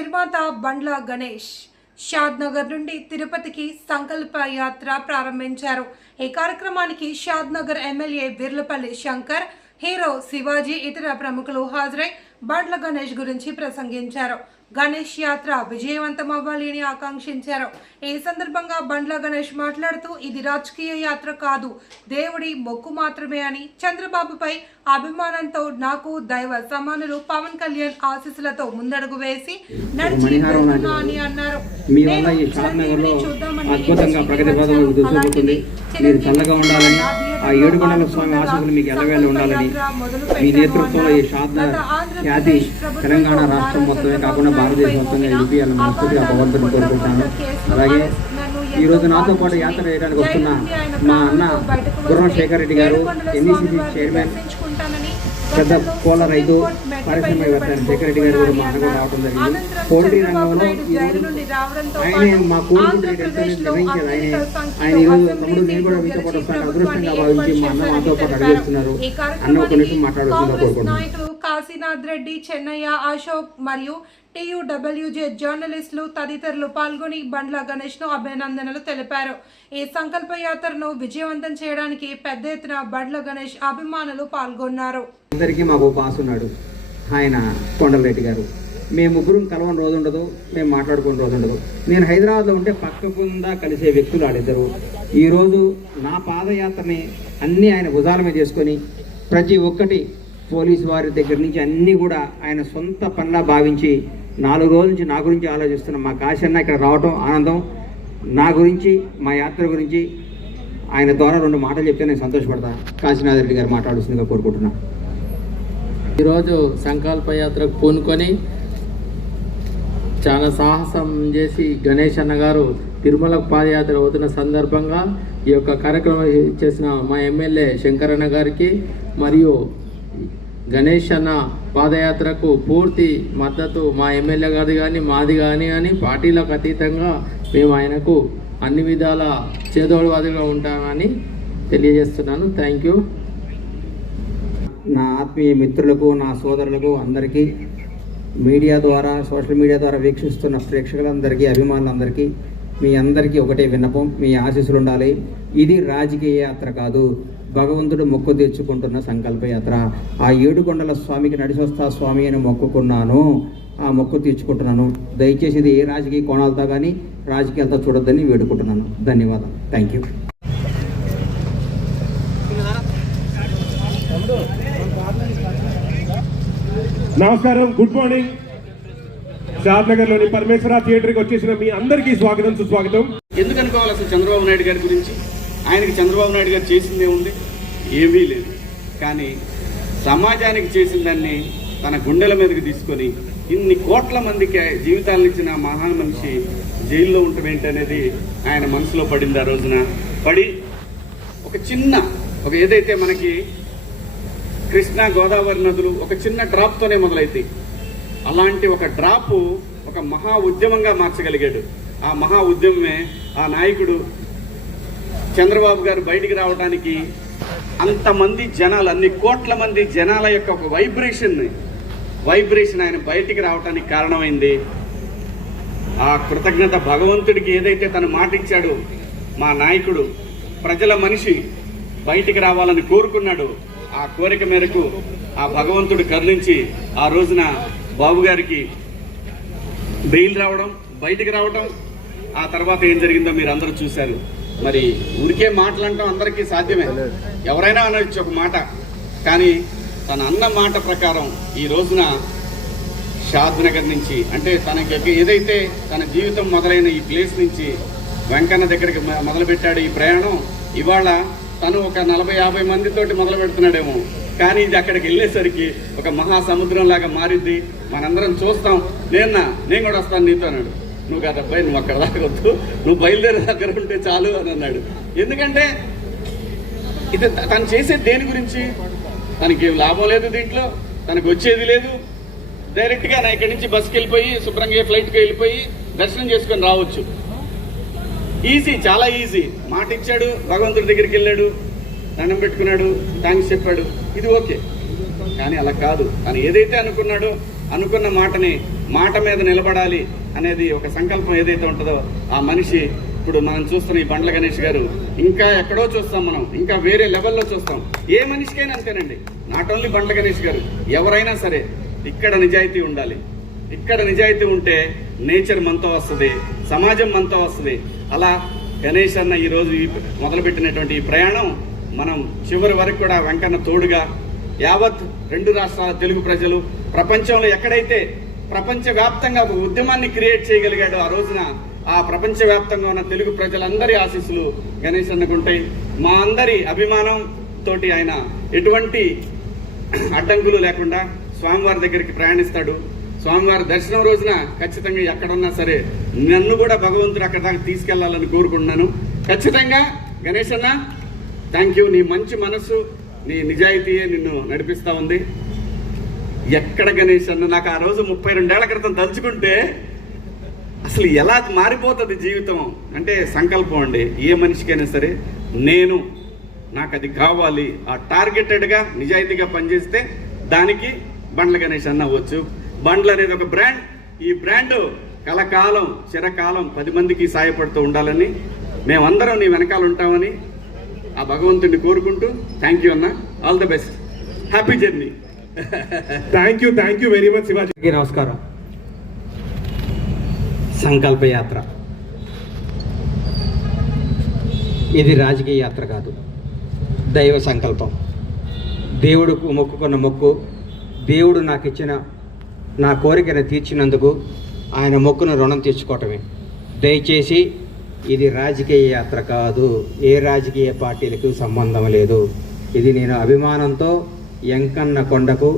నిర్మాత బండ్ల గణేష్ షాద్ నగర్ నుండి తిరుపతికి సంకల్ప యాత్ర ప్రారంభించారు. ఈ కార్యక్రమానికి షాద్ నగర్ ఎమ్మెల్యే విర్లపల్లి శంకర్, హీరో శివాజీ, ఇతర ప్రముఖులు హాజరై బండ్ల గణేష్ గురించి ప్రసంగించారు. గణేష్ యాత్ర విజయవంతం అవ్వాలి అని ఆకాంక్షించారు. ఈ సందర్భంగా బండ్ల గణేష్ మాట్లాడుతూ, ఇది రాజకీయ యాత్ర కాదు, దేవుడి మొక్కు మాత్రమే అని, చంద్రబాబుపై అభిమానంతో నాకు దైవ సమానులు పవన్ కళ్యాణ్ ఆశీస్సులతో ముందడుగు వేసి నడిచి అని అన్నారు. అద్భుతంగా ప్రగతి పదంలో దూసుకుపోతుంది. మీరు చల్లగా ఉండాలని, ఆ ఏడుకొండల స్వామి ఆశీస్సులు మీకు ఎల్లవేళ ఉండాలని, మీ నేతృత్వంలో ఈ షాద్నగర్ ఖ్యాతి తెలంగాణ రాష్ట్రం మొత్తమే కాకుండా భారతదేశం మొత్తంగా ఎదిపియాలని మనస్ఫూర్తిగా భగవంతుని కోరుకుంటాను. అలాగే ఈరోజు నాతో పాటు యాత్ర చేయడానికి వస్తున్న మా అన్న గుర్రం శేఖర్ రెడ్డి గారు, ఎన్ఈసిసి చైర్మన్, పెద్ద కోళ్ళ రైతు, పారిశ్రామికవేత్త శేఖర్ రెడ్డి గారు కూడా మా అన్నగా రావడం జరిగింది. పౌల్ట్రీ రంగంలో ఆయన మా కోరుకుంటే నిర్వహించారు. ఆయన ఈరోజు తమ్ముడు నేను కూడా మీతో పాటు వస్తాను అదృష్టంగా భావించి మా అన్న మాతో పాటు అడిగేస్తున్నారు. అన్న ఒక నిమిషం మాట్లాడుతుందో కోరుకుంటున్నాను. కాశీనాథ్ రెడ్డి, చెన్నయ్య, అశోక్ మరియు TUWJ జర్నలిస్టులు తదితరులు పాల్గొని బండ్ల గణేష్ ను అభినందనలు తెలిపారు. ఈ సంకల్ప యాత్రను విజయవంతం చేయడానికి పెద్ద ఎత్తున బండ్ల గణేష్ అభిమానులు పాల్గొన్నారు. అందరికీ మాకు పాస్ ఉన్నాడు ఆయన కొండలరెడ్డి గారు. మేము ముగ్గురం కలవని రోజు ఉండదు, మేము మాట్లాడుకునే రోజు ఉండదు. నేను హైదరాబాద్లో ఉంటే పక్కకుండా కలిసే వ్యక్తులు వాళ్ళిద్దరు. ఈరోజు నా పాదయాత్రని అన్నీ ఆయన భుజాల మీద చేసుకొని ప్రతి ఒక్కటి పోలీసు వారి దగ్గర నుంచి అన్నీ కూడా ఆయన సొంత పనిలా భావించి 4 రోజుల నుంచి నా గురించి ఆలోచిస్తున్న మా కాశన్న ఇక్కడ రావటం ఆనందం. నా గురించి, మా యాత్ర గురించి ఆయన ద్వారా 2 మాటలు చెప్తే నేను సంతోషపడతా. కాశీనాథ్ రెడ్డి గారు మాట్లాడుతుందిగా కోరుకుంటున్నా. ఈరోజు సంకల్ప యాత్రకు పూనుకొని చాలా సాహసం చేసి గణేష్ అన్న గారు తిరుమలకు పాదయాత్ర అవుతున్న సందర్భంగా ఈ యొక్క కార్యక్రమం చేసిన మా ఎమ్మెల్యే శంకరన్న గారికి మరియు గణేష్ అన్న పాదయాత్రకు పూర్తి మద్దతు మా ఎమ్మెల్యే గారిది కానీ మాది కానీ పార్టీలకు అతీతంగా మేము ఆయనకు అన్ని విధాల చేదోడువాదిగా ఉంటామని తెలియజేస్తున్నాను. Thank you. నా ఆత్మీయ మిత్రులకు, నా సోదరులకు, అందరికీ, మీడియా ద్వారా, సోషల్ మీడియా ద్వారా వీక్షిస్తున్న ప్రేక్షకులందరికీ, అభిమానులందరికీ, మీ అందరికీ ఒకటే విన్నపం, మీ ఆశీస్సులు ఉండాలి. ఇది రాజకీయ యాత్ర కాదు, భగవంతుడు మొక్కు తెచ్చుకుంటున్న సంకల్ప యాత్ర. ఆ ఏడుకొండల స్వామికి నడిచొస్తా స్వామి అని మొక్కుకున్నాను, ఆ మొక్కు తీర్చుకుంటున్నాను. దయచేసి ఇది ఏ రాజకీయ కోణాలతో కానీ రాజకీయాలతో చూడొద్దని వేడుకుంటున్నాను. ధన్యవాదాలు. Thank you. నమస్కారం, గుడ్ మార్నింగ్. షాద్ నగర్ లోని పరమేశ్వర థియేటర్కి వచ్చేసిన మీ అందరికీ స్వాగతం, సుస్వాగతం. ఎందుకు అనుకోవాలి అసలు చంద్రబాబు నాయుడు గారి గురించి? ఆయనకి చంద్రబాబు నాయుడు గారు చేసిందే ఉంది, ఏమీ లేదు. కానీ సమాజానికి చేసిన దాన్ని తన గుండెల మీదకి తీసుకొని ఇన్ని కోట్ల మందికి జీవితాలను ఇచ్చిన మహాన్ మనిషి జైల్లో ఉండటం ఏంటనేది ఆయన మనసులో పడింది. ఆ రోజున పడి ఒక ఏదైతే మనకి కృష్ణా గోదావరి నదులు ఒక చిన్న డ్రాప్తోనే మొదలైతాయి, అలాంటి ఒక డ్రాపు ఒక మహా ఉద్యమంగా మార్చగలిగాడు. ఆ మహా ఉద్యమమే ఆ నాయకుడు చంద్రబాబు గారు బయటికి రావడానికి అంతమంది జనాలు, అన్ని కోట్ల మంది జనాల యొక్క ఒక వైబ్రేషన్ ఆయన బయటికి రావడానికి కారణమైంది. ఆ కృతజ్ఞత భగవంతుడికి ఏదైతే తను మాట ఇచ్చాడో, మా నాయకుడు ప్రజల మనిషి బయటికి రావాలని కోరుకున్నాడు. ఆ కోరిక మేరకు ఆ భగవంతుడు కరుణించి ఆ రోజున బాబు గారికి బెయిల్ రావడం, బయటికి రావడం. ఆ తర్వాత ఏం జరిగిందో మీరు అందరూ చూశారు. మరి ఊరికే మాటలంటాం అందరికీ సాధ్యమే, ఎవరైనా అనొచ్చు ఒక మాట. కానీ తన అన్న మాట ప్రకారం ఈ రోజున షాద్ నగర్ నుంచి, అంటే తనకి ఏదైతే తన జీవితం మొదలైన ఈ ప్లేస్ నుంచి వెంకన్న దగ్గరికి మొదలుపెట్టాడు ఈ ప్రయాణం. ఇవాళ తను ఒక 40-50 మందితోటి మొదలు పెడుతున్నాడేమో, కానీ ఇది అక్కడికి వెళ్ళేసరికి ఒక మహాసముద్రం లాగా మారిద్ది. మనందరం చూస్తాం. నేను కూడా వస్తాను నీతో అన్నాడు. నువ్వు కదా అబ్బాయి, నువ్వు అక్కడ దాకా వద్దు, నువ్వు బయలుదేరే దగ్గర ఉంటే చాలు అని అన్నాడు. ఎందుకంటే ఇది తను చేసేది దేని గురించి? తనకి లాభం లేదు, దీంట్లో తనకు వచ్చేది లేదు. డైరెక్ట్గా నా ఇక్కడి నుంచి బస్కి వెళ్ళిపోయి శుభ్రంగా ఫ్లైట్కి వెళ్ళిపోయి దర్శనం చేసుకొని రావచ్చు. ఈజీ, చాలా ఈజీ. మాట ఇచ్చాడు, భగవంతుడి దగ్గరికి వెళ్ళాడు, దండం పెట్టుకున్నాడు, థ్యాంక్స్ చెప్పాడు, ఇది ఓకే. కానీ అలా కాదు. తను ఏదైతే అనుకున్నాడో అనుకున్న మాటని మాట మీద నిలబడాలి అనేది ఒక సంకల్పం ఏదైతే ఉంటుందో ఆ మనిషి ఇప్పుడు మనం చూస్తున్న ఈ బండ్ల గణేష్ గారు ఇంకా ఎక్కడో చూస్తాం, మనం ఇంకా వేరే లెవెల్లో చూస్తాం. ఏ మనిషికైనా అంతేనండి, నాట్ ఓన్లీ బండ్ల గణేష్ గారు, ఎవరైనా సరే ఇక్కడ నిజాయితీ ఉండాలి. ఇక్కడ నిజాయితీ ఉంటే నేచర్ మనతో వస్తుంది, సమాజం మనతో వస్తుంది. అలా గణేష్ అన్న ఈరోజు మొదలుపెట్టినటువంటి ఈ ప్రయాణం మనం చివరి వరకు కూడా వెంకన్న తోడుగా యావత్ 2 రాష్ట్రాల తెలుగు ప్రజలు ప్రపంచంలో ఎక్కడైతే ప్రపంచవ్యాప్తంగా ఒక ఉద్యమాన్ని క్రియేట్ చేయగలిగాడో ఆ రోజున ఆ ప్రపంచవ్యాప్తంగా ఉన్న తెలుగు ప్రజలందరి ఆశీస్సులు గణేష్ అన్నకు ఉంటాయి. మా అందరి అభిమానం తోటి ఆయన ఎటువంటి అడ్డంకులు లేకుండా స్వామివారి దగ్గరికి ప్రయాణిస్తాడు. స్వామివారి దర్శనం రోజున ఖచ్చితంగా ఎక్కడున్నా సరే నన్ను కూడా భగవంతుడు అక్కడ దాకా తీసుకెళ్లాలని కోరుకుంటున్నాను. ఖచ్చితంగా గణేష్ అన్న థ్యాంక్ యూ. నీ మంచి మనసు, నీ నిజాయితీయే నిన్ను నడిపిస్తూ ఉంది. ఎక్కడ గణేష్ అన్న నాకు ఆ రోజు 32 ఏళ్ల క్రితం తలుచుకుంటే అసలు ఎలా మారిపోతుంది జీవితం అంటే సంకల్పం అండి. ఏ మనిషికైనా సరే నాకు అది కావాలి, ఆ టార్గెటెడ్గా నిజాయితీగా పనిచేస్తే దానికి బండ్ల గణేష్ అన్న అవ్వచ్చు. బండ్లు అనేది ఒక బ్రాండ్. ఈ బ్రాండ్ కలకాలం చిరకాలం 10 మందికి సాయపడుతూ ఉండాలని మేమందరం నీ వెనకాల ఉంటామని ఆ భగవంతుడిని కోరుకుంటూ థ్యాంక్ యూ అన్న, all the best, happy journey. Thank you very much Shivaji. నమస్కారం. సంకల్ప యాత్ర ఇది రాజకీయ యాత్ర కాదు, దైవ సంకల్పం. దేవుడుకు మొక్కుకున్న మొక్కు, దేవుడు నాకు ఇచ్చిన నా కోరికను తీర్చినందుకు ఆయన మొక్కును రుణం తీర్చుకోవటమే. దయచేసి ఇది రాజకీయ యాత్ర కాదు, ఏ రాజకీయ పార్టీలకు సంబంధం లేదు. ఇది నేను అభిమానంతో వెంకన్న కొండకు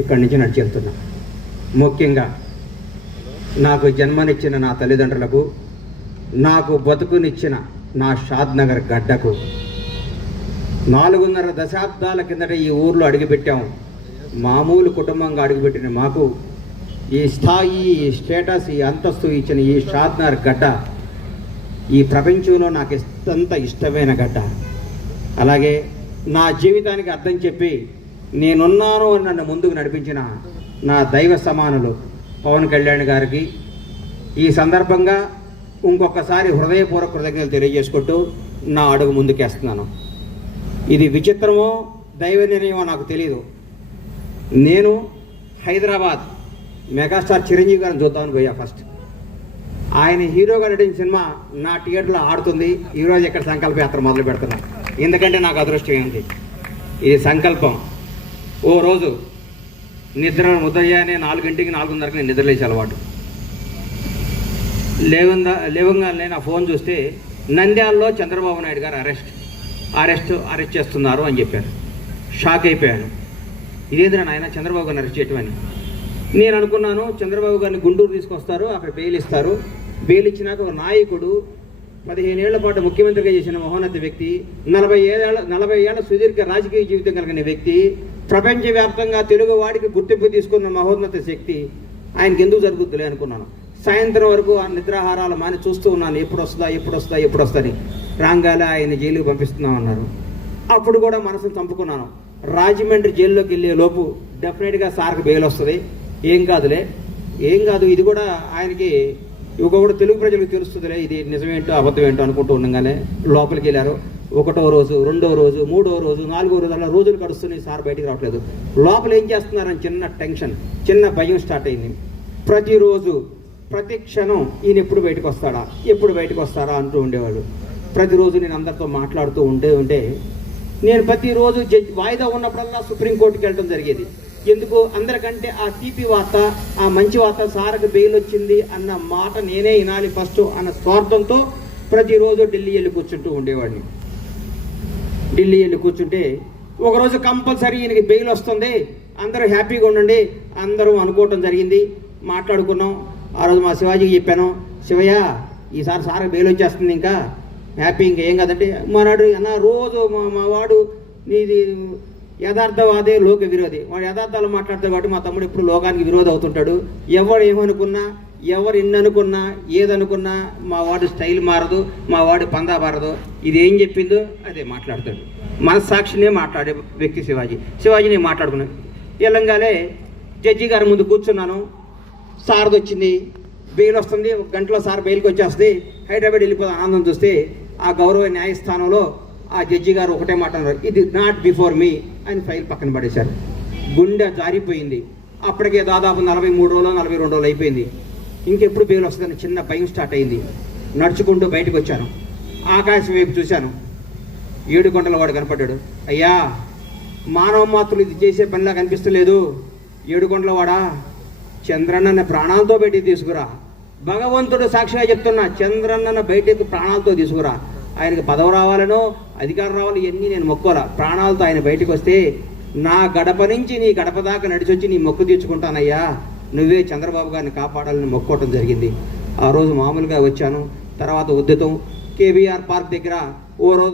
ఇక్కడి నుంచి నడిచెళ్తున్నా. ముఖ్యంగా నాకు జన్మనిచ్చిన నా తల్లిదండ్రులకు, నాకు బతుకునిచ్చిన నా షాద్నగర్ గడ్డకు, 4.5 దశాబ్దాల కిందట ఈ ఊర్లో అడుగుపెట్టాము. మామూలు కుటుంబంగా అడుగుపెట్టిన మాకు ఈ స్థాయి, ఈ స్టేటస్, ఈ అంతస్తు ఇచ్చిన ఈ షాద్నగర్ గడ్డ ఈ ప్రపంచంలో నాకు అంత ఇష్టమైన గడ్డ. అలాగే నా జీవితానికి అర్థం చెప్పి నేనున్నాను అని నన్ను ముందుకు నడిపించిన నా దైవ సమానులు పవన్ కళ్యాణ్ గారికి ఈ సందర్భంగా ఇంకొకసారి హృదయపూర్వక కృతజ్ఞతలు తెలియజేసుకుంటూ నా అడుగు ముందుకేస్తున్నాను. ఇది విచిత్రమో దైవ నిర్ణయమో నాకు తెలియదు. నేను హైదరాబాద్ మెగాస్టార్ చిరంజీవి గారిని చూద్దామని పోయా. ఫస్ట్ ఆయన హీరోగా నటించిన సినిమా నా థియేటర్లో ఆడుతుంది. ఈరోజు ఇక్కడ సంకల్ప యాత్ర మొదలు పెడుతున్నా. ఎందుకంటే నాకు అదృష్టం ఏంటి, ఇది సంకల్పం. ఓ రోజు ఉదయాన్నే 4 4:30 నేను నిద్రలేసే అలవాటు. లేవంగానే నా ఫోన్ చూస్తే నంద్యాలలో చంద్రబాబు నాయుడు గారు అరెస్ట్ చేస్తున్నారు అని చెప్పారు. షాక్ అయిపోయాను. ఇదేంద్రా నాయన చంద్రబాబు గారిని అరెస్ట్ చేయటం అని. నేను అనుకున్నాను చంద్రబాబు గారిని గుంటూరు తీసుకొస్తారు, అక్కడ బెయిల్ ఇస్తారు. బెయిల్ ఇచ్చినాక ఒక నాయకుడు 15 ఏళ్ల పాటు ముఖ్యమంత్రిగా చేసిన మహోన్నత వ్యక్తి, 40 ఏళ్ల సుదీర్ఘ రాజకీయ జీవితం కలిగిన వ్యక్తి, ప్రపంచవ్యాప్తంగా తెలుగు వాడికి గుర్తింపు తీసుకున్న మహోన్నత శక్తి ఆయనకి ఎందుకు జరుగుతుందిలే అనుకున్నాను. సాయంత్రం వరకు ఆ నిద్రాహారాలు మాని చూస్తూ ఉన్నాను, ఎప్పుడు వస్తుందని. రాంగాలే ఆయన జైలుకి పంపిస్తున్నామన్నారు. అప్పుడు కూడా మనసును చంపుకున్నాను. రాజమండ్రి జైల్లోకి వెళ్ళే లోపు డెఫినెట్గా సార్కి బెయిల్ వస్తుంది, ఏం కాదు ఇది కూడా ఆయనకి ఇంకొకటి తెలుగు ప్రజలకు తెలుస్తుందిలే, ఇది నిజమేంటో అబద్ధమేంటో అనుకుంటూ ఉండగానే లోపలికి వెళ్ళారు. 1వ రోజు, 2వ రోజు, 3వ రోజు, 4వ రోజు, అలా రోజులు గడుస్తున్నాయి. సార్ బయటికి రావట్లేదు. లోపల ఏం చేస్తున్నారని చిన్న టెన్షన్, చిన్న భయం స్టార్ట్ అయింది. ప్రతిరోజు ప్రతి క్షణం ఈయన ఎప్పుడు బయటకు వస్తారా అంటూ ఉండేవాడు. ప్రతిరోజు నేను అందరితో మాట్లాడుతూ ఉంటే నేను ప్రతిరోజు వాయిదా ఉన్నప్పుడల్లా సుప్రీంకోర్టుకి వెళ్ళడం జరిగేది. ఎందుకు? అందరికంటే ఆ తీపి వార్త, ఆ మంచి వార్త, సార్కి బెయిల్ వచ్చింది అన్న మాట నేనే వినాలి ఫస్ట్ అన్న స్వార్థంతో ప్రతిరోజు ఢిల్లీ వెళ్ళి కూర్చుంటూ ఉండేవాడిని. ఢిల్లీ వెళ్ళి కూర్చుంటే ఒకరోజు కంపల్సరీ ఈయనకి బెయిల్ వస్తుంది, అందరూ హ్యాపీగా ఉండండి అందరూ అనుకోవటం జరిగింది. మాట్లాడుకున్నాం. ఆ రోజు మా శివాజీకి చెప్పాను, శివయ్య ఈసారి సార్కి బెయిల్ వచ్చేస్తుంది, ఇంకా హ్యాపీ, ఇంకా ఏం కాదంటే మనాడు అన్న రోజు మా వాడు నీది యథార్థవాదే లోక విరోధి, వాడు యథార్థాలు మాట్లాడతాడు కాబట్టి మా తమ్ముడు ఎప్పుడు లోకానికి విరోధి అవుతుంటాడు. ఎవరు ఏమనుకున్నా, ఎవరు ఎన్ననుకున్నా, ఏదనుకున్నా మా వాడు స్టైల్ మారదు, మా వాడు పందా మారదు. ఇది ఏం చెప్పిందో అదే మాట్లాడతాడు. మనస్సాక్షినే మాట్లాడే వ్యక్తి శివాజీ. శివాజీని మాట్లాడుకున్నాను. తెలంగాణే జడ్జి గారి ముందు కూర్చున్నాను. సార్ది వచ్చింది, బెయిల్ వస్తుంది, ఒక గంటలో సార్ బెయిల్కి వచ్చేస్తుంది, హైదరాబాద్ వెళ్ళిపోతే ఆనందం చూస్తే ఆ గౌరవ న్యాయస్థానంలో ఆ జడ్జి గారు ఒకటే మాట అన్నారు, ఇది నాట్ బిఫోర్ మీ అని ఫైల్ పక్కన పడేశారు. గుండె జారిపోయింది. అప్పటికే దాదాపు 43 రోజులు 42 రోజులు అయిపోయింది. ఇంకెప్పుడు బెయిల్ వస్తుందని చిన్న భయం స్టార్ట్ అయింది. నడుచుకుంటూ బయటకు వచ్చాను. ఆకాశం వైపు చూశాను. 7 గంటల వాడు కనపడ్డాడు. అయ్యా, మానవ మాత్రులు ఇది చేసే పనిలా కనిపిస్తలేదు. 7 గంటల వాడా, చంద్రన్న ప్రాణాలతో బయటికి తీసుకురా. భగవంతుడు సాక్షిగా చెప్తున్నా, చంద్రన్న బయటకు ప్రాణాలతో తీసుకురా. ఆయనకు పదవి రావాలనో అధికారం రావాలి, ఇవన్నీ నేను మొక్కోలా. ప్రాణాలతో ఆయన బయటకు వస్తే నా గడప నుంచి నీ గడప దాకా నడిచొచ్చి నీ మొక్కు తీర్చుకుంటానయ్యా, నువ్వే చంద్రబాబు గారిని కాపాడాలని మొక్కోవటం జరిగింది. ఆ రోజు మామూలుగా వచ్చాను. తర్వాత ఉద్యతం కేబీఆర్ పార్క్ దగ్గర ఓ రోజు